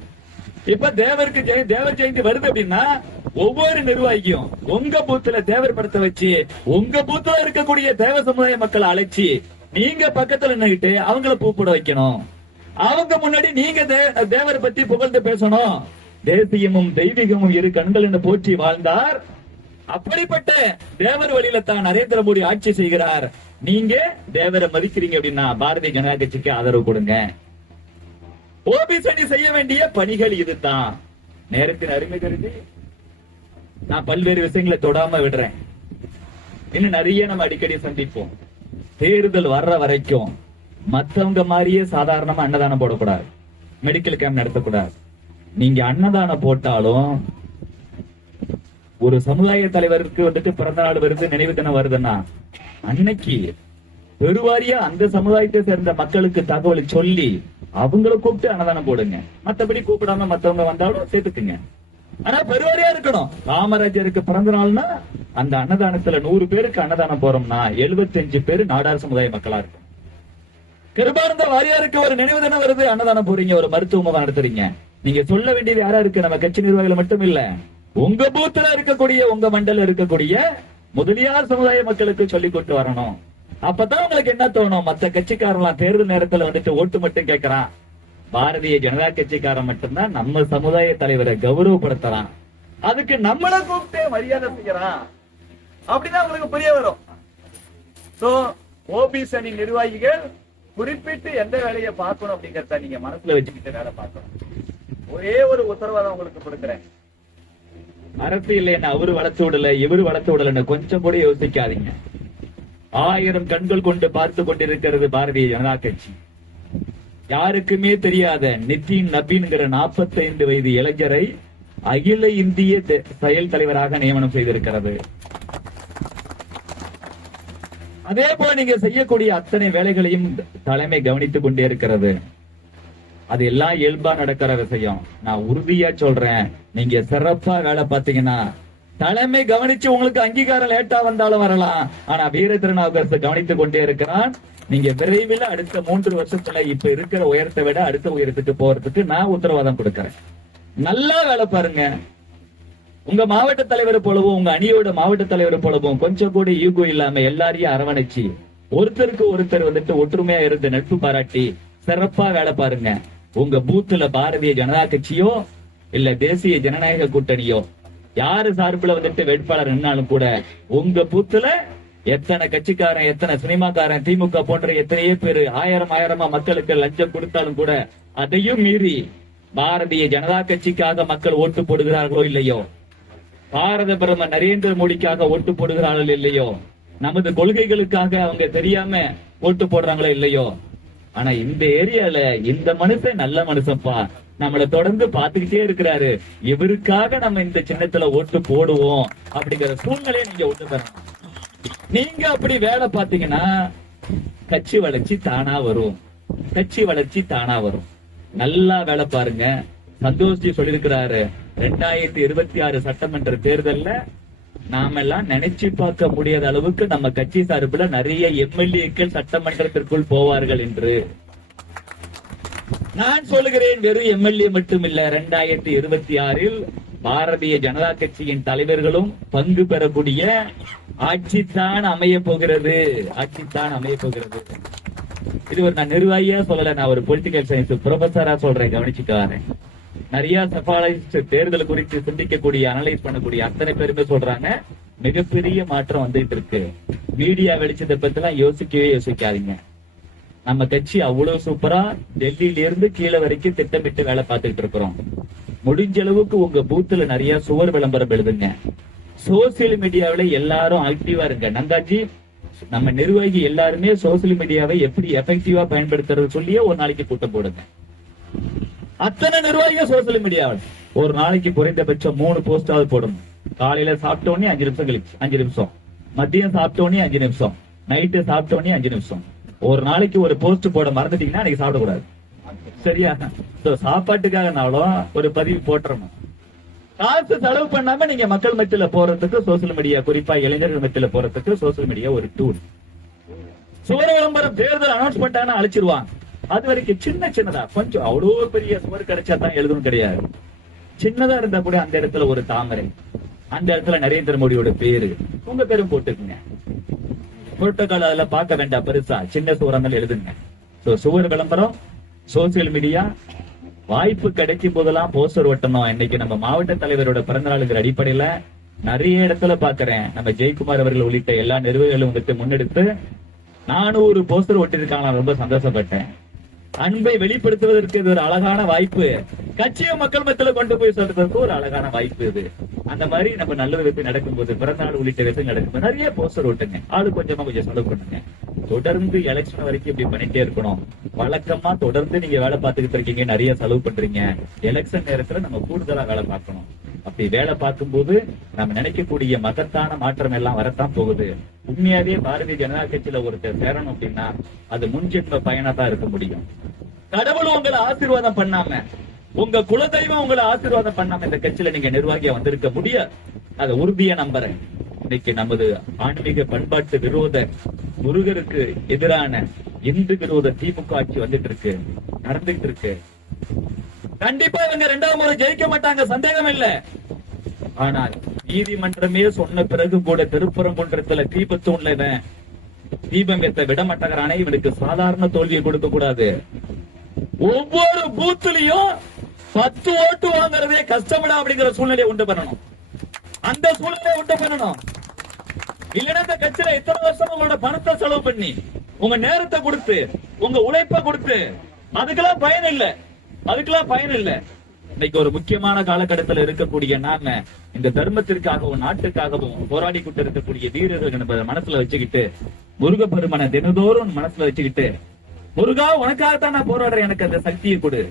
இப்ப தேவர் ஜெயந்தி வருது அப்படின்னா ஒவ்வொரு நிர்வாகியும் உங்க பூத்துல தேவர் படத்தை வச்சு உங்க பூத்துல இருக்கக்கூடிய தேவ சமுதாய மக்களை அழைச்சி நீங்க பக்கத்துல நின்னுட்டு அவங்கள பூப்பட வைக்கணும். அவங்க முன்னாடி நீங்க தேவரை பத்தி புகழ்ந்து பேசணும். தேசியமும் தெய்வீகமும் இரு கண்கள் என்று போற்றி வாழ்ந்தார். அப்படிப்பட்ட தேவர் வழியில தான் நரேந்திர மோடி ஆட்சி செய்கிறார். நீங்க தேவரை மதிக்கிறீங்க அப்படின்னா பாரதிய ஜனதா கட்சிக்கு ஆதரவு கொடுங்க. ஓபிசி செய்ய வேண்டிய பணிகள் இதுதான். நேரத்தின் அருமை கருதி நான் பல்வேறு விஷயங்களை தொடாம விடுறேன். இன்னும் நிறைய நம்ம அடிக்கடி சந்திப்போம். தேர்தல் வர்ற வரைக்கும் மத்தவங்க மாதிரியே சாதாரணமா அன்னதானம் போடக்கூடாது, மெடிக்கல் கேம்ப் நடத்தக்கூடாது. நீங்க அன்னதானம் போட்டாலும் ஒரு சமுதாய தலைவருக்கு வந்துட்டு பிறந்த நாள் வருது, நினைவு தினம் வருதுன்னா அன்னைக்கு பெருவாரியா அந்த சமுதாயத்தை சேர்ந்த மக்களுக்கு தகவல் சொல்லி அவங்கள கூப்பிட்டு அன்னதானம் போடுங்க. மத்தபடி கூப்பிடாம மத்தவங்க வந்தாலும் சேர்த்துக்குங்க. ஆனா பெருவாரியா இருக்கணும். காமராஜருக்கு பிறந்த நாள்னா அந்த அன்னதானத்துல 100 பேருக்கு அன்னதானம் போறோம்னா 75 பேரு நாடார் சமுதாய மக்களா இருக்கும். கிருபானந்த வாரியாருக்கு ஒரு நினைவு தினம் வருது, அன்னதானம் போறீங்க, ஒரு மருத்துவ முகாம் நடத்துறீங்க. நீங்க சொல்ல வேண்டியது யாரா இருக்கு? நம்ம கட்சி நிர்வாகிகள் மட்டும் இல்ல, உங்க பூத்துல இருக்கக்கூடிய உங்க மண்டல இருக்கக்கூடிய முதலியார் சமுதாய மக்களுக்கு சொல்லி கொண்டு வரணும். அப்பதான் உங்களுக்கு என்ன தோணும்? மத்த கட்சிக்காரலாம் தேர்தல் நேரத்துல வந்துட்டு ஓட்டு மட்டும் கேட்கறான், பாரதிய ஜனதா கட்சிக்காரன் மட்டும்தான் நம்ம சமுதாய தலைவரை கௌரவப்படுத்தலாம், அதுக்கு நம்மள கூப்பிட்டு மரியாதை செய்யறான் அப்படின்னா உங்களுக்கு புரிய வரும். ஓபிசி அணி நிர்வாகிகள் குறிப்பிட்டு எந்த வேலையை பார்க்கணும் அப்படிங்கறத நீங்க மனசுல வச்சுக்கிட்டு வேலை பார்க்கணும். ஒரே ஒரு உத்தரவாதம் உங்களுக்கு கொடுக்கிறேன். அரசியல் என்ன அவரு வளர்த்து விடல இவரு வளர்த்து விடலன்னு கொஞ்சம் கூட யோசிக்காதீங்க. 1000 கண்கள் கொண்டு பார்த்து கொண்டிருக்கிறது பாரதிய ஜனதா கட்சி. யாருக்குமே தெரியாத நிதின் நபீன்கிற 45 வயது இளைஞரை அகில இந்திய செயல் தலைவராக நியமனம் செய்திருக்கிறது. அதே போல நீங்க செய்யக்கூடிய அத்தனை வேலைகளையும் தலைமை கவனித்துக் கொண்டே இருக்கிறது. அது எல்லாம் இயல்பா நடக்கிற விஷயம். நான் உறுதியா சொல்றேன், நீங்க சிறப்பா வேலை பார்த்தீங்கன்னா தலைமை கவனிச்சு உங்களுக்கு அங்கீகாரம் லேட்டா வந்தாலும் வரலாம். ஆனா வீர திருநாவுக்கரசு கவனித்துக் கொண்டே இருக்கிறான். நீங்க விரைவில் அடுத்த 3 வருஷத்துல இப்ப இருக்கிற உயரத்தை விட அடுத்த உயரத்துக்கு போறதுக்கு நான் உத்தரவாதம் கொடுக்கிறேன். நல்லா வேலை பாருங்க. உங்க மாவட்ட தலைவர் போலவும் உங்க அணியோட மாவட்ட தலைவர் போலவும் கொஞ்சம் கூட ஈகோ இல்லாம எல்லாரையும் அரவணைச்சு ஒருத்தருக்கு ஒருத்தர் வந்துட்டு ஒற்றுமையா இருந்து நட்பு பாராட்டி சிறப்பா வேலை பாருங்க. உங்க பூத்துல பாரதிய ஜனதா கட்சியோ இல்ல தேசிய ஜனநாயக கூட்டணியோ யாரு சார்பில் வந்துட்டு வேட்பாளர் நின்னாலும் கூட உங்க பூத்துல எத்தனை கட்சிக்காரன் எத்தனை சினிமாக்காரன் திமுக போன்ற எத்தனையோ பேரு ஆயிரமா மக்களுக்கு லஞ்சம் கொடுத்தாலும் கூட அதையும் மீறி பாரதிய ஜனதா கட்சிக்காக மக்கள் ஓட்டு போடுகிறார்களோ இல்லையோ, பாரத பிரதமர் நரேந்திர மோடிக்காக ஓட்டு போடுகிறார்கள் இல்லையோ, நமது கொள்கைகளுக்காக அவங்க தெரியாம ஓட்டு போடுறாங்களோ இல்லையோ, ஆனா இந்த ஏரியால இந்த மனுஷன் நல்ல மனுஷன்ப்பா, நம்மளை தொடர்ந்து பாத்துக்கிட்டே இருக்கிறாரு, இவருக்காக நம்ம இந்த சின்னத்துல ஓட்டு போடுவோம் அப்படிங்கிற சூழ்நிலையை நீங்க ஒண்ணு தரணும். நீங்க அப்படி வேலை பாத்தீங்கன்னா கட்சி வளர்ச்சி தானா வரும். கட்சி வளர்ச்சி தானா வரும். நல்லா வேலை பாருங்க. சந்தோஷ்ஜி சொல்லிருக்கிறாரு, 2026 சட்டமன்ற தேர்தல்ல நாம எல்லாம் நினைச்சு பார்க்க முடியாத அளவுக்கு நம்ம கட்சி சார்பில் நிறைய எம்எல்ஏக்கள் சட்டமன்றத்திற்குள் போவார்கள் என்று. நான் சொல்லுகிறேன், வெறும் எம்எல்ஏ மட்டும் இல்ல, 2026 பாரதிய ஜனதா கட்சியின் தலைவர்களும் பங்கு பெறக்கூடிய ஆட்சித்தான் அமைய போகிறது. ஆட்சித்தான் அமைய போகிறது. இது ஒரு நான் நிர்வாகியா சொல்லல, நான் ஒரு பொலிட்டிக்கல் சயின்ஸ் ப்ரொஃபஸரா சொல்றேன், கவனிச்சுக்காரேன். நிறைய சபாலிஸ்ட் தேர்தல் குறித்து சிந்திக்கக்கூடிய அனலைஸ் பண்ணக்கூடிய அத்தனை பேருமே சொல்றாங்க மிகப்பெரிய மாற்றம் வந்துட்டு இருக்கு. மீடியா வெளிச்சத்தை பத்தி எல்லாம் யோசிக்கவே யோசிக்காதீங்க. நம்ம கட்சி அவ்வளவு சூப்பரா டெல்லியில இருந்து கீழே வரைக்கும் திட்டமிட்டு வேலை பார்த்துட்டு இருக்கிறோம். முடிஞ்ச அளவுக்கு உங்க பூத்துல நிறைய சுவர் விளம்பரம் எழுதுங்க. சோசியல் மீடியாவில எல்லாரும் ஆக்டிவா இருங்க. நங்காஜி, நம்ம நிர்வாகி எல்லாருமே சோசியல் மீடியாவை எப்படி எஃபெக்டிவா பயன்படுத்துறது சொல்லியே ஒரு நாளைக்கு கூட்டம் போடுங்க. அத்தனை நிர்வாகிகள் சோசியல் மீடியாவில் ஒரு நாளைக்கு குறைந்தபட்சம் 3 போஸ்டாவது போடணும். காலையில சாப்பிட்டோன்னே 5 நிமிஷம் கழிச்சு 5 நிமிஷம், மதியம் சாப்பிட்டோன்னே 5 நிமிஷம், நைட்டு சாப்பிட்டோன்னே 5 நிமிஷம். ஒரு நாளைக்கு ஒரு போஸ்ட் போட மறந்துட்டீங்கன்னா அன்னைக்கு சாப்பிடக்கூடாது. சரியா? சாப்பாட்டுக்காகனாலும் ஒரு பதிவு போட்டுறணும். காசு செலவு பண்ணாம நீங்க மக்கள் மத்தியில போறதுக்கு சோசியல் மீடியா, குறிப்பா இளைஞர்கள் மத்தியில போறதுக்கு சோசியல் மீடியா ஒரு டூல். சுவர் விளம்பரம் தேர்தல் அனௌன்ஸ் பண்ணிட்டாங்கன்னா அழிச்சிருவாங்க. அது வரைக்கும் சின்னதா கொஞ்சம் அவ்வளவு பெரிய சுவர் கிடைச்சா தான் எழுதணும் கிடையாது. சின்னதா இருந்தா கூட அந்த இடத்துல ஒரு தாமரை, அந்த இடத்துல நரேந்திர மோடியோட பேரு, உங்க பேரும் போட்டுக்குங்க. புரோட்டோகால் அதுல பார்க்க வேண்டாம், பெருசா சின்ன சுவரங்கள் எழுதுங்க. சுவர் விளம்பரம், சோசியல் மீடியா, வாய்ப்பு கிடைக்கும் போதெல்லாம் போஸ்டர் ஒட்டணும். இன்னைக்கு நம்ம மாவட்ட தலைவரோட பிறந்தநாளுங்கிற அடிப்படையில நிறைய இடத்துல பாக்குறேன், நம்ம ஜெயக்குமார் அவர்கள் உள்ளிட்ட எல்லா நிர்வாகிகளும் வந்துட்டு முன்னெடுத்து 400 போஸ்டர் ஒட்டிருக்காங்க. ரொம்ப சந்தோஷப்பட்டேன். அன்பை வெளிப்படுத்துவதற்கு இது ஒரு அழகான வாய்ப்பு. கட்சியை மக்கள் மத்தியில கொண்டு போய் சொல்றதுக்கு ஒரு அழகான வாய்ப்பு இது. அந்த மாதிரி நம்ம நல்ல விதத்தில் நடக்கும்போது, பிறந்தநாள் உள்ளிட்ட விதத்தில் நடக்கும்போது நிறைய போஸ்டர் ஓட்டுங்க. ஆளு கொஞ்சம் செலவு பண்ணுங்க. தொடர்ந்து எலெக்ஷன் வரைக்கும் இப்படி பண்ணிட்டே இருக்கணும். வழக்கமா தொடர்ந்து நீங்க வேலை பார்த்துக்கிட்டு இருக்கீங்க, நிறைய செலவு பண்றீங்க. எலெக்ஷன் நேரத்துல நம்ம கூடுதலா வேலை பார்க்கணும். அப்படி வேலை பார்க்கும்போது நம்ம நினைக்கக்கூடிய மகத்தான மாற்றம் எல்லாம் வரத்தான் போகுது. உண்மையாவே பாரதிய ஜனதா கட்சியில ஒருத்தர் சேரணும் அப்படின்னா அது முன்ஜென்ம பயனா தான் இருக்க முடியும். கடவுள் உங்களை ஆசீர்வாதம் பண்ணாம, உங்க குலதெய்வம் உங்களை ஆசீர்வாதம் பண்ணாம இந்த கட்சியில நீங்க நிர்வாகியா வந்திருக்க முடியாது. அதை உறுதியா நம்புறேன். இன்னைக்கு நமது ஆன்மீக பண்பாட்டு விரோத, முருகருக்கு எதிரான இந்து விரோத திமுக ஆட்சி வந்துட்டு இருக்கு, நடந்துட்டு இருக்கு. கண்டிப்பா இவங்க 2வது முறை ஜெயிக்க மாட்டாங்க, சந்தேகம் இல்ல. ஆனால் நீதிமன்றமே சொன்ன பிறகு கூட திருப்பரங்குன்றத்துல தீபத்தூண்ல தீபம் ஏத்த விட மாட்டேங்கிறானே, இவனுக்கு சாதாரண தோல்வியை கொடுக்க கூடாது. ஒவ்வொரு பூத்துலயும் 10 ஓட்டு வாங்குறதே கஷ்டப்படா அப்படிங்கிற சூழ்நிலையை உண்டு பண்ணணும். அந்த சூழ்நிலையை உண்டு பண்ணணும். இல்லைன்னா இந்த கட்சியில இத்தனை வருஷம் உங்களோட பணத்தை செலவு பண்ணி, உங்க நேரத்தை கொடுத்து, உங்க உழைப்பை கொடுத்து, அதுக்கெல்லாம் பயன் இல்ல. இன்னைக்கு ஒரு முக்கியமான காலகட்டத்தில் இருக்கக்கூடிய நாம இந்த தர்மத்திற்காகவும் நாட்டுக்காகவும் போராடி கொண்டு இருக்கக்கூடிய வீரர்கள் என்பதை மனசுல வச்சுக்கிட்டு, முருகப்பெருமனை தினதோறும் மனசுல வச்சுக்கிட்டு, முருகா உனக்காகத்தான் நான் போராடுறேன், எனக்கு அந்த சக்தியை கொடு.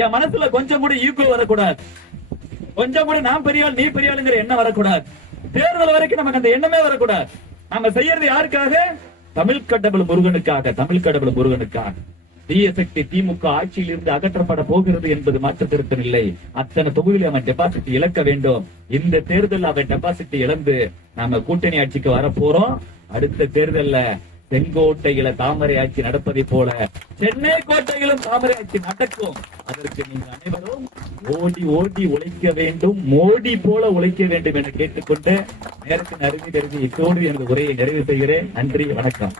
என் மனசுல கொஞ்சம் கூட ஈகோ வரக்கூடாது, கொஞ்சம் கூட நான் பெரியாள் நீ பெரியாளுங்கிற எண்ணம் வரக்கூடாது. தேர்தல் வரைக்கும் நமக்கு அந்த எண்ணமே வரக்கூடாது. நாம செய்யறது யாருக்காக? தமிழ் கடவுள் முருகனுக்காக. தீய சக்தி திமுக ஆட்சியில் இருந்து அகற்றப்பட போகிறது என்பது மாற்று கருத்து இல்லை. அத்தனை தொகுதியில் அவன் டெபாசிட் இழக்க வேண்டும். இந்த தேர்தல் அவன் டெபாசிட் இழந்து நாம கூட்டணி ஆட்சிக்கு வர போறோம். அடுத்த தேர்தல்ல செங்கோட்டையில தாமரை ஆட்சி நடப்பதை போல சென்னை கோட்டையிலும் தாமரை ஆட்சி நடக்கும். அதற்கு நீங்கள் அனைவரும் ஓடி ஓடி உழைக்க வேண்டும், மோடி போல உழைக்க வேண்டும் என கேட்டுக்கொண்டு நேரத்தின் அருகே இத்தோடு எனது உரையை நிறைவு செய்கிறேன். நன்றி, வணக்கம்.